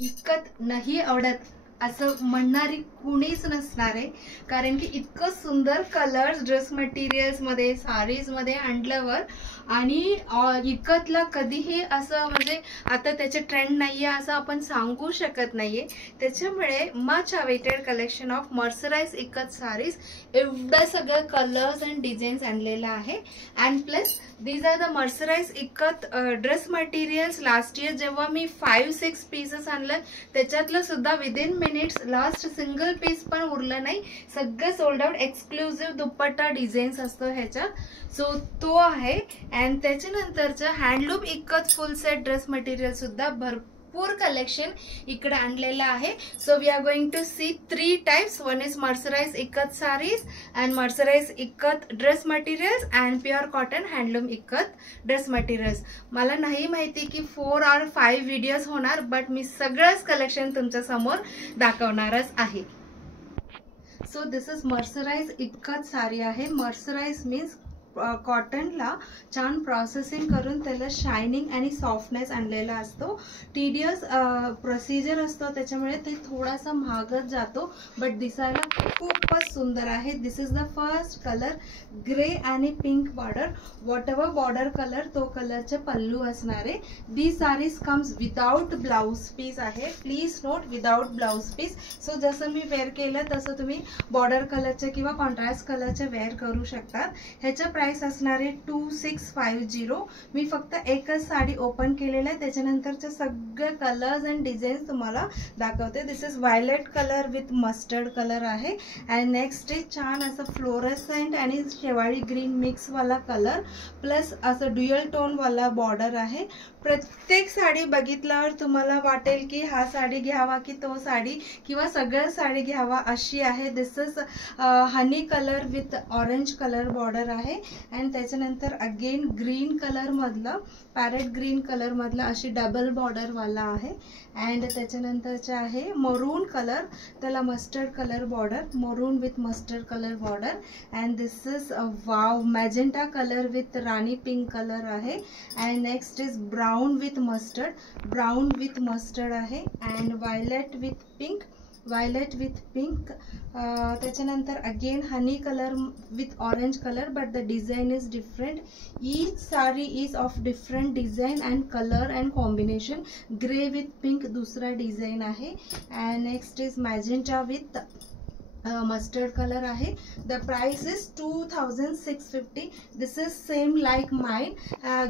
इतकत नाही आवडत असं म्हणणारी कुणीच नसणार आहे, कारण की इतकं सुंदर कलर्स ड्रेस मटेरियल्स मध्ये साडीज मध्ये आणल्यावर आणि इकतला कधीही असं म्हणजे आता त्याचे ट्रेंड नाहीये असं आपण सांगू शकत नाहीये. त्याच्यामुळे much awaited collection of mercerised इकत साडीज, एवढं सगळं कलर्स अँड डिझाईन्स आणलेलं आहे. And plus these are the mercerised इकत ड्रेस मटेरियल्स. लास्ट इयर जेव्हा मी 5-6 पीसेस आणलं त्याच्यातलं सुद्धा within minutes last single piece पण उरलं नाही, सगळं sold out. Exclusive dupatta designs असतो ह्याच्यात, सो तो आहे. अँड त्याच्यानंतरचं हँडलूम इकत फुल सेट ड्रेस मटेरियल सुद्धा भरपूर कलेक्शन इकडे आणलेलं आहे. So we are going to see 3 types. One is mercerise इकत साडीज अँड मर्सराइज इकत dress materials and pure cotton handloom ikat dress materials. मला नाही माहिती की 4 or 5 व्हिडिओज होणार, बट मी सगळंच कलेक्शन तुमच्या समोर दाखवणारच आहे. सो दिस इज मर्सराइज इकत साडी आहे. मर्सराइज मीन्स कॉटनला छान प्रोसेसिंग करून त्याला शायनिंग आणि सॉफ्टनेस आणलेला असतो. टीडियस प्रोसिजर असतो त्याच्यामुळे ते थोडासा महागच जातो, बट दिसायला खूपच सुंदर आहे. This is the first colour, grey आणि pink border. Whatever border colour तो कलरचे पल्लू असणार आहे. The saris comes without blouse piece आहे. Please note, without blouse piece. So जसं मी वेअर केलं तसं तुम्ही बॉर्डर कलरचे किंवा कॉन्ट्रास्ट कलरचे वेअर करू शकतात. ह्याच्या प्राइस असणार आहे 2650. मी फक्त एकच साडी ओपन केलेलं आहे, त्याच्यानंतरचे सगळे कलर्स अँड डिझाईन्स तुम्हाला दाखवते. This is violet colour with mustard colour आहे. अँड नेक्स्ट इज छान असं फ्लोरेसेंट आणि शेवाळी ग्रीन मिक्स वाला कलर प्लस असं ड्युअल टोन वाला बॉर्डर आहे. प्रत्येक साडी बघितल्यावर तुम्हाला वाटेल की हा साडी घ्यावा की तो साडी किंवा सगळं साडी घ्यावा अशी आहे. This is honey colour with orange colour border आहे. अँड त्याच्यानंतर अगेन ग्रीन कलर मधलं, पॅरेट ग्रीन कलर मधलं अशी डबल बॉर्डर वाला आहे. अँड त्याच्यानंतरचे आहे मरून कलर, त्याला mustard colour border, maroon with mustard colour border. And this is wow magenta colour with rani pink colour आहे. And next is brown with mustard, brown with mustard आहे. And violet with pink, violet with pink. त्याच्यानंतर again honey colour with orange colour, but the design is different. Each sari is of different design and colour and combination. Grey with pink दुसरा design आहे. And next is magenta with mustard colour आहे. The price is 2650. This is same like mine.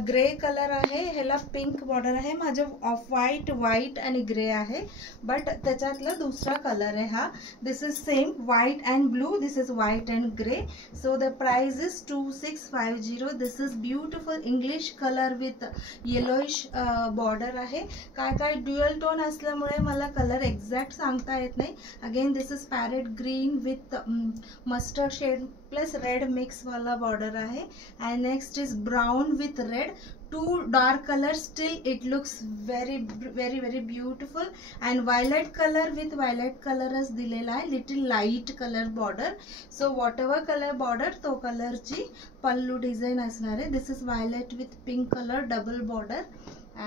Grey colour आहे, ह्याला pink border आहे. माझं off white, white आणि grey आहे, but त्याच्यातला दुसरा कलर आहे हा. This is same white and blue. This is white and grey. So the price is 2650. This is beautiful English colour with yellowish border आहे. काय ड्युअल टोन असल्यामुळे मला कलर एक्झॅक्ट सांगता येत नाही. Again this is parrot green with mustard shade plus red mix वाला border आहे. and next is brown with red. Two dark colors, still it looks very beautiful. and violet color with violet color as दिलेला आहे, little light color border. so whatever color border तो color ची पल्लू design असणार आहे. this is violet with pink color double border.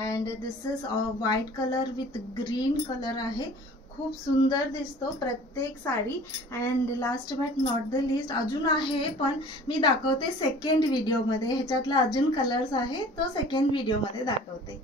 and this is white color with green color आहे. खूप सुंदर दिसतो प्रत्येक sari. And last but not the list अजून आहे, पण मी दाखवते सेकंड व्हिडिओमध्ये. ह्याच्यातला अजून कलर्स आहे तो सेकंड व्हिडिओमध्ये दाखवते.